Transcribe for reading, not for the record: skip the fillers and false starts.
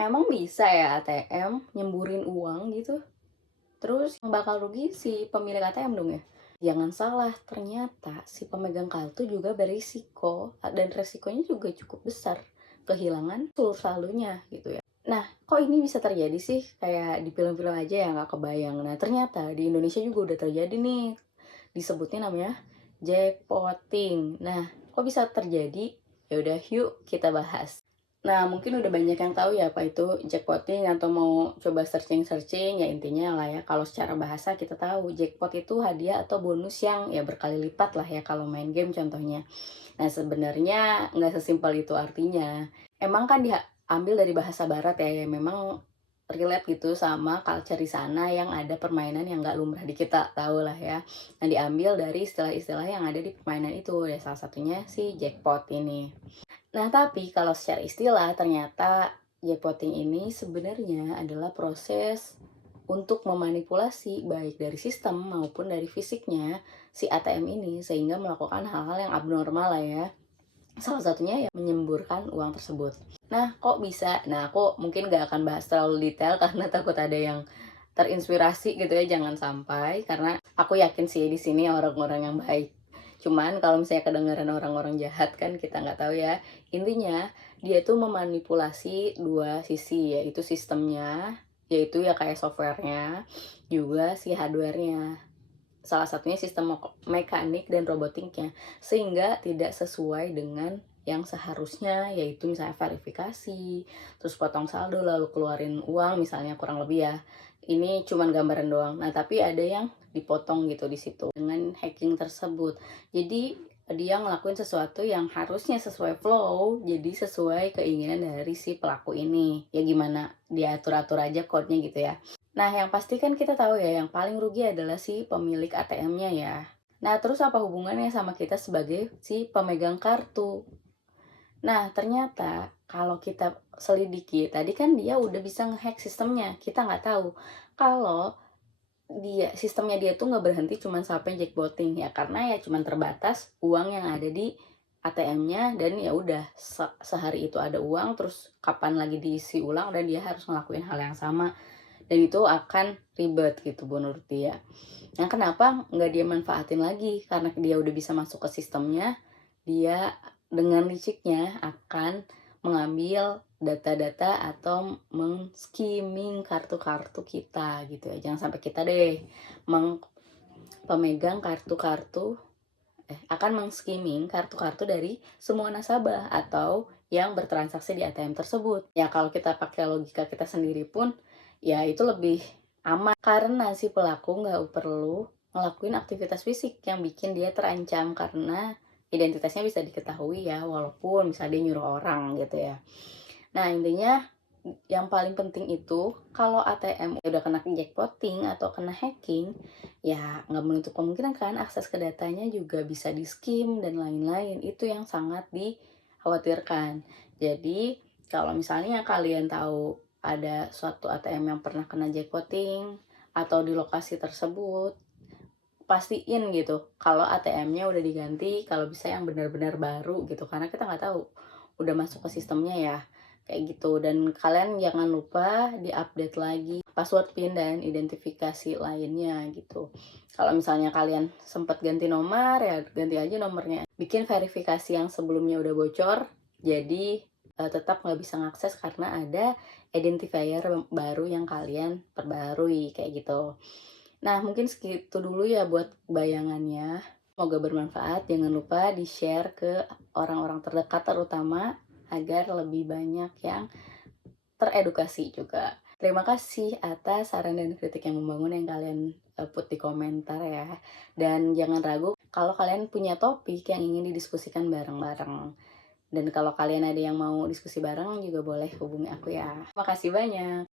Emang bisa ya ATM nyemburin uang gitu? Terus yang bakal rugi si pemilik ATM dong ya? Jangan salah, ternyata si pemegang kartu juga berisiko dan resikonya juga cukup besar. Kehilangan seluruh saldonya gitu ya. Nah, kok ini bisa terjadi sih? Kayak di film-film aja ya nggak kebayang. Nah, ternyata di Indonesia juga udah terjadi nih. Disebutnya namanya jackpotting. Nah, kok bisa terjadi? Ya udah yuk kita bahas. Nah, mungkin udah banyak yang tahu ya apa itu jackpotting atau mau coba searching-searching, ya intinya lah ya, kalau secara bahasa kita tahu jackpot itu hadiah atau bonus yang ya berkali lipat lah ya kalau main game contohnya. Nah, sebenarnya nggak sesimpel itu artinya. Emang kan diambil dari bahasa barat ya, yang memang relate gitu sama culture di sana yang ada permainan yang nggak lumrah di kita, tahu lah ya. Nah, diambil dari istilah-istilah yang ada di permainan itu, ya salah satunya si jackpot ini. Nah, tapi kalau secara istilah ternyata jackpotting ini sebenarnya adalah proses untuk memanipulasi baik dari sistem maupun dari fisiknya si ATM ini sehingga melakukan hal-hal yang abnormal lah ya. Salah satunya ya menyemburkan uang tersebut. Nah, kok bisa? Nah, aku mungkin gak akan bahas terlalu detail karena takut ada yang terinspirasi gitu ya, jangan sampai karena aku yakin sih di sini orang-orang yang baik. Cuman kalau misalnya kedengaran orang-orang jahat kan kita nggak tahu ya. Intinya dia tuh memanipulasi dua sisi yaitu sistemnya, yaitu ya kayak softwarenya, juga si hardwarenya. Salah satunya sistem mekanik dan robotiknya, sehingga tidak sesuai dengan yang seharusnya, yaitu misalnya verifikasi, terus potong saldo lalu keluarin uang misalnya kurang lebih ya. Ini cuman gambaran doang. Nah, tapi ada yang dipotong gitu di situ dengan hacking tersebut. Jadi dia ngelakuin sesuatu yang harusnya sesuai flow, jadi sesuai keinginan dari si pelaku ini. Ya gimana diatur-atur aja code-nya gitu ya. Nah, yang pasti kan kita tahu ya, yang paling rugi adalah si pemilik ATM-nya ya. Nah, terus apa hubungannya sama kita sebagai si pemegang kartu? Nah, ternyata kalau kita selidiki, tadi kan dia udah bisa ngehack sistemnya. Kita nggak tahu kalau sistemnya dia tuh nggak berhenti cuman sampai jackpotting ya, karena ya cuman terbatas uang yang ada di ATM-nya dan ya udah sehari itu ada uang, terus kapan lagi diisi ulang dan dia harus ngelakuin hal yang sama dan itu akan ribet gitu menurut dia. Nah, kenapa nggak dia manfaatin lagi? Karena dia udah bisa masuk ke sistemnya, dia dengan liciknya akan mengambil data-data atau skimming kartu-kartu kita gitu ya. Jangan sampai kita deh pemegang kartu-kartu akan skimming kartu-kartu dari semua nasabah atau yang bertransaksi di ATM tersebut. Ya kalau kita pakai logika kita sendiri pun ya itu lebih aman karena si pelaku nggak perlu ngelakuin aktivitas fisik yang bikin dia terancam karena identitasnya bisa diketahui ya walaupun misalnya dia nyuruh orang gitu ya. Nah, intinya yang paling penting itu kalau ATM udah kena jackpotting atau kena hacking, ya nggak menutup kemungkinan kan akses ke datanya juga bisa di-skim dan lain-lain. Itu yang sangat dikhawatirkan. Jadi, kalau misalnya kalian tahu ada suatu ATM yang pernah kena jackpotting atau di lokasi tersebut, pastiin gitu kalau ATM-nya udah diganti, kalau bisa yang benar-benar baru gitu karena kita nggak tahu udah masuk ke sistemnya ya kayak gitu. Dan kalian jangan lupa diupdate lagi password PIN dan identifikasi lainnya gitu. Kalau misalnya kalian sempat ganti nomor ya ganti aja nomornya, bikin verifikasi yang sebelumnya udah bocor jadi tetap nggak bisa ngakses karena ada identifier baru yang kalian perbarui kayak gitu. Nah, mungkin segitu dulu ya buat bayangannya. Semoga bermanfaat. Jangan lupa di-share ke orang-orang terdekat terutama agar lebih banyak yang teredukasi juga. Terima kasih atas saran dan kritik yang membangun yang kalian put di komentar ya. Dan jangan ragu kalau kalian punya topik yang ingin didiskusikan bareng-bareng. Dan kalau kalian ada yang mau diskusi bareng juga boleh hubungi aku ya. Makasih banyak.